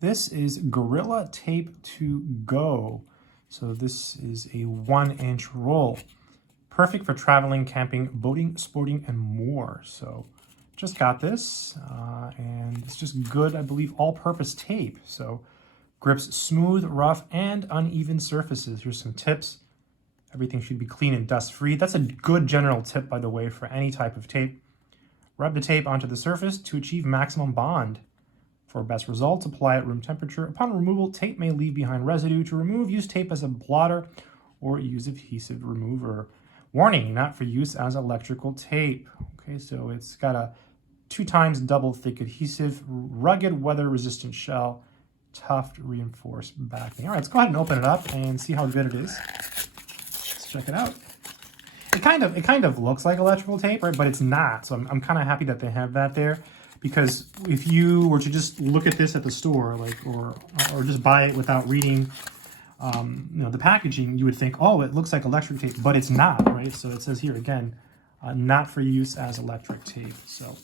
This is Gorilla Tape to Go. So this is a 1-inch roll. Perfect for traveling, camping, boating, sporting, and more. So just got this, and it's just good, I believe, all-purpose tape. So grips smooth, rough, and uneven surfaces. Here's some tips. Everything should be clean and dust-free. That's a good general tip, by the way, for any type of tape. Rub the tape onto the surface to achieve maximum bond. For best results, apply at room temperature. Upon removal, tape may leave behind residue. To remove, use tape as a blotter or use adhesive remover. Warning, not for use as electrical tape. Okay, so it's got a 2 times double thick adhesive, rugged weather-resistant shell, tough reinforced backing. All right, let's go ahead and open it up and see how good it is. Let's check it out. It kind of looks like electrical tape, right? But it's not. So I'm kind of happy that they have that there. Because if you were to just look at this at the store, like, or just buy it without reading, the packaging, you would think, oh, it looks like electric tape, but it's not, right? So it says here again, not for use as electric tape. So,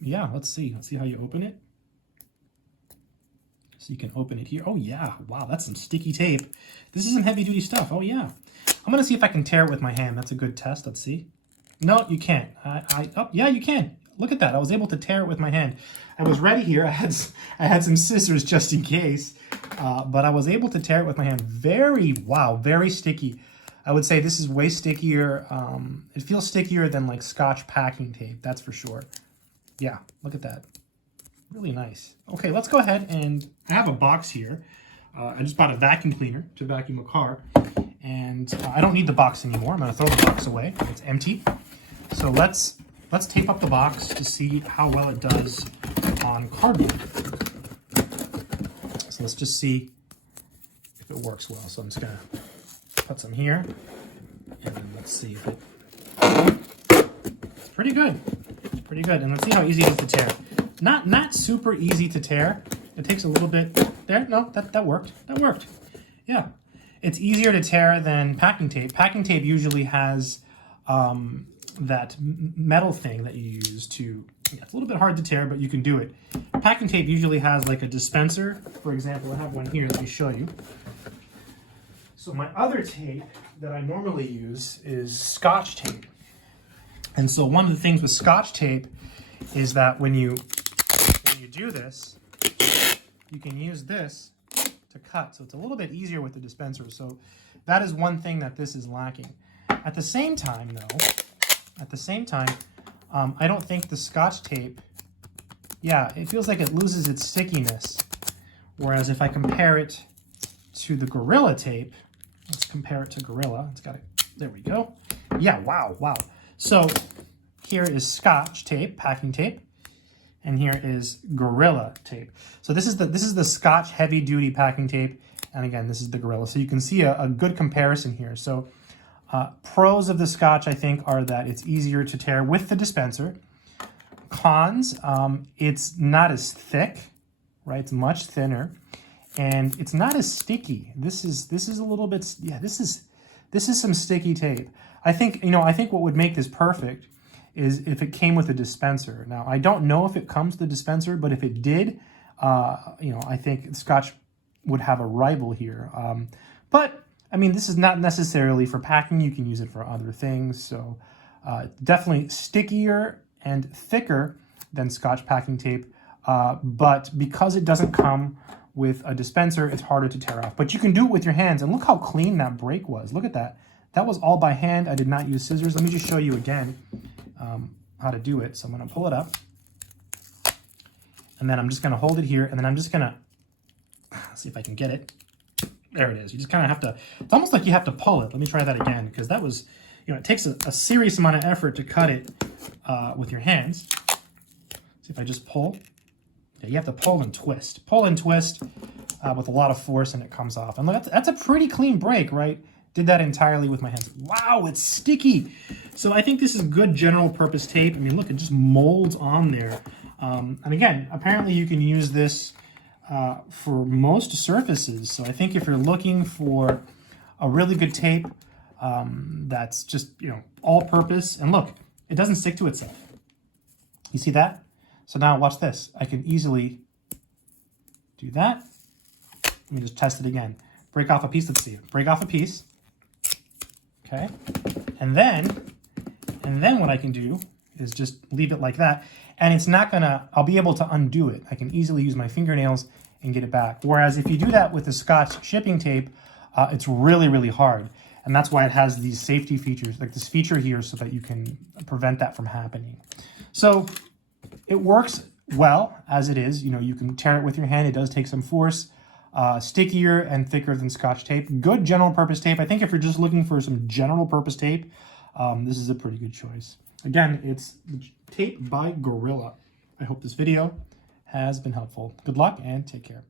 yeah, let's see how you open it. So you can open it here. Oh yeah, wow, that's some sticky tape. This is some heavy duty stuff. Oh yeah, I'm gonna see if I can tear it with my hand. That's a good test. Let's see. No, you can't. Oh yeah, you can. Look at that. I was able to tear it with my hand. I was ready here. I had some scissors just in case, but I was able to tear it with my hand. Very sticky. I would say this is way stickier. It feels stickier than like Scotch packing tape, that's for sure. Yeah, look at that. Really nice. Okay, let's go ahead and I have a box here. I just bought a vacuum cleaner to vacuum a car, and I don't need the box anymore. I'm going to throw the box away. It's empty. So let's tape up the box to see how well it does on cardboard. So let's just see if it works well. So I'm just gonna put some here, and then let's see if it. It's pretty good. It's pretty good. And let's see how easy it is to tear. Not super easy to tear. It takes a little bit. There, no, that worked. That worked. Yeah, it's easier to tear than packing tape. Packing tape usually has that metal thing that you use to, it's a little bit hard to tear, but you can do it. Packing tape usually has like a dispenser. For example, I have one here, let me show you. So my other tape that I normally use is Scotch tape. And so one of the things with Scotch tape is that when you do this, you can use this to cut. So it's a little bit easier with the dispenser. So that is one thing that this is lacking. At the same time, though, I don't think the Scotch tape, yeah, it feels like it loses its stickiness. Whereas if I compare it to the Gorilla tape, let's compare it to Gorilla. It's got there we go. Yeah, wow. So here is Scotch tape, packing tape, and here is Gorilla tape. So this is the Scotch heavy duty packing tape, and again, this is the Gorilla. So you can see a good comparison here. So pros of the Scotch, I think, are that it's easier to tear with the dispenser. Cons, it's not as thick, right? It's much thinner, and it's not as sticky. This is a little bit, yeah, this is some sticky tape. I think what would make this perfect is if it came with a dispenser. Now, I don't know if it comes with a dispenser, but if it did, I think Scotch would have a rival here. But I mean, this is not necessarily for packing. You can use it for other things. So definitely stickier and thicker than Scotch packing tape. But because it doesn't come with a dispenser, it's harder to tear off. But you can do it with your hands. And look how clean that break was. Look at that. That was all by hand. I did not use scissors. Let me just show you again how to do it. So I'm going to pull it up. And then I'm just going to hold it here. And then I'm just going to see if I can get it. There it is. You just kind of have to, it's almost like you have to pull it. Let me try that again, because that was, it takes a serious amount of effort to cut it with your hands. See if I just pull. Yeah, you have to pull and twist. Pull and twist with a lot of force, and it comes off. And look, that's a pretty clean break, right? Did that entirely with my hands. Wow, it's sticky. So I think this is good general purpose tape. I mean, look, it just molds on there. And again, apparently you can use this for most surfaces. So I think if you're looking for a really good tape that's just, all purpose, and look, it doesn't stick to itself. You see that? So now watch this. I can easily Do that. Let me just test it again. Break off a piece. Let's see. Break off a piece. Okay. And then what I can do is just leave it like that. And it's not gonna, I'll be able to undo it. I can easily use my fingernails and get it back. Whereas if you do that with the Scotch shipping tape, it's really, really hard. And that's why it has these safety features, like this feature here, so that you can prevent that from happening. So it works well as it is. You know, you can tear it with your hand. It does take some force. Stickier and thicker than Scotch tape. Good general purpose tape. I think if you're just looking for some general purpose tape, this is a pretty good choice. Again, it's tape by Gorilla. I hope this video has been helpful. Good luck and take care.